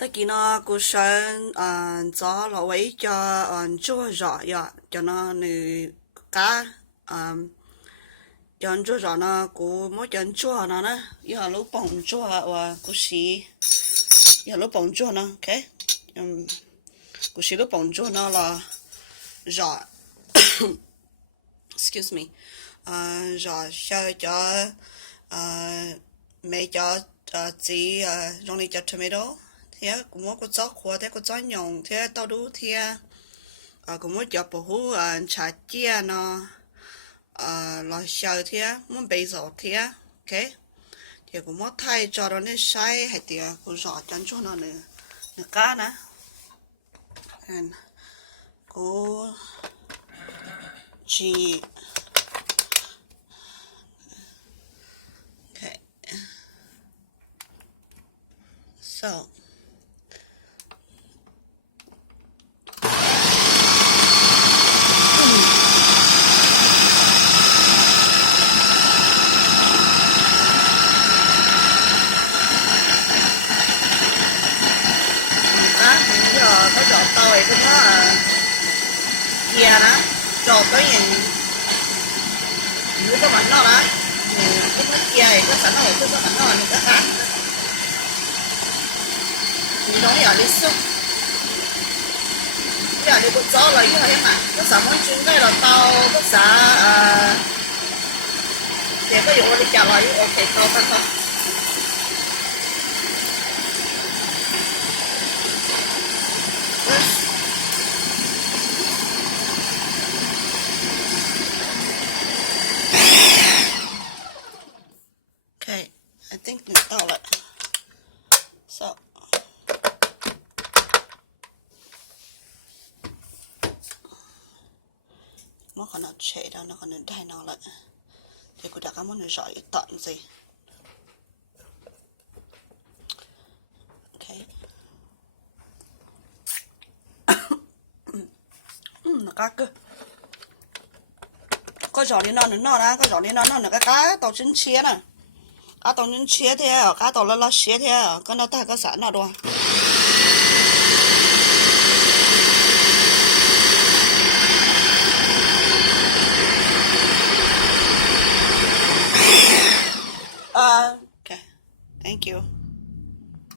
tất kỳ nó cũng sơn gió là ấy cho chua rõ ya cho nó nữ cá cho chua rõ nó cũng mỗi cho chua nó nè giờ lúc bông chua và cũng xí giờ lúc bông chua nó ok cũng xí lúc bông chua nó là rõ excuse me rõ cho mẹ cho chỉ trong này cho tomato thế cũng muốn có chó khoa thế có chó nhồng thế tao đủ thế cũng muốn cho bổ hú chả chia nó là sao thế muốn bây giờ thế ok thì cũng muốn thay cho nó nên sai hay thì cũng rõ chắn cho nó nữa nữa cá nè cô chỉ okay so có giọt tôi cũng có kia đó giọt tới nhìn những cái bánh đó đó cái kia thì cái sẵn rồi cái bánh đó là những cái khác thì nó giờ đi xúc giờ đi có gió là như thế mà cái sản món chuyên đây là tao cái xã thì có dụng đi chào lại ok tao tao okay, I think it's all right. So, nó còn nó chạy đâu, nó còn nó đai nó lại. Thì cô đã có món này giỏi tận gì. Okay. Nó cá cơ. Có giỏi đi nó đó, có giỏi đi nó là cái cá tàu chân chia nè. Cá tàu chân chia thế, cá tàu là chia thế, cái nó ta có sẵn nào đâu.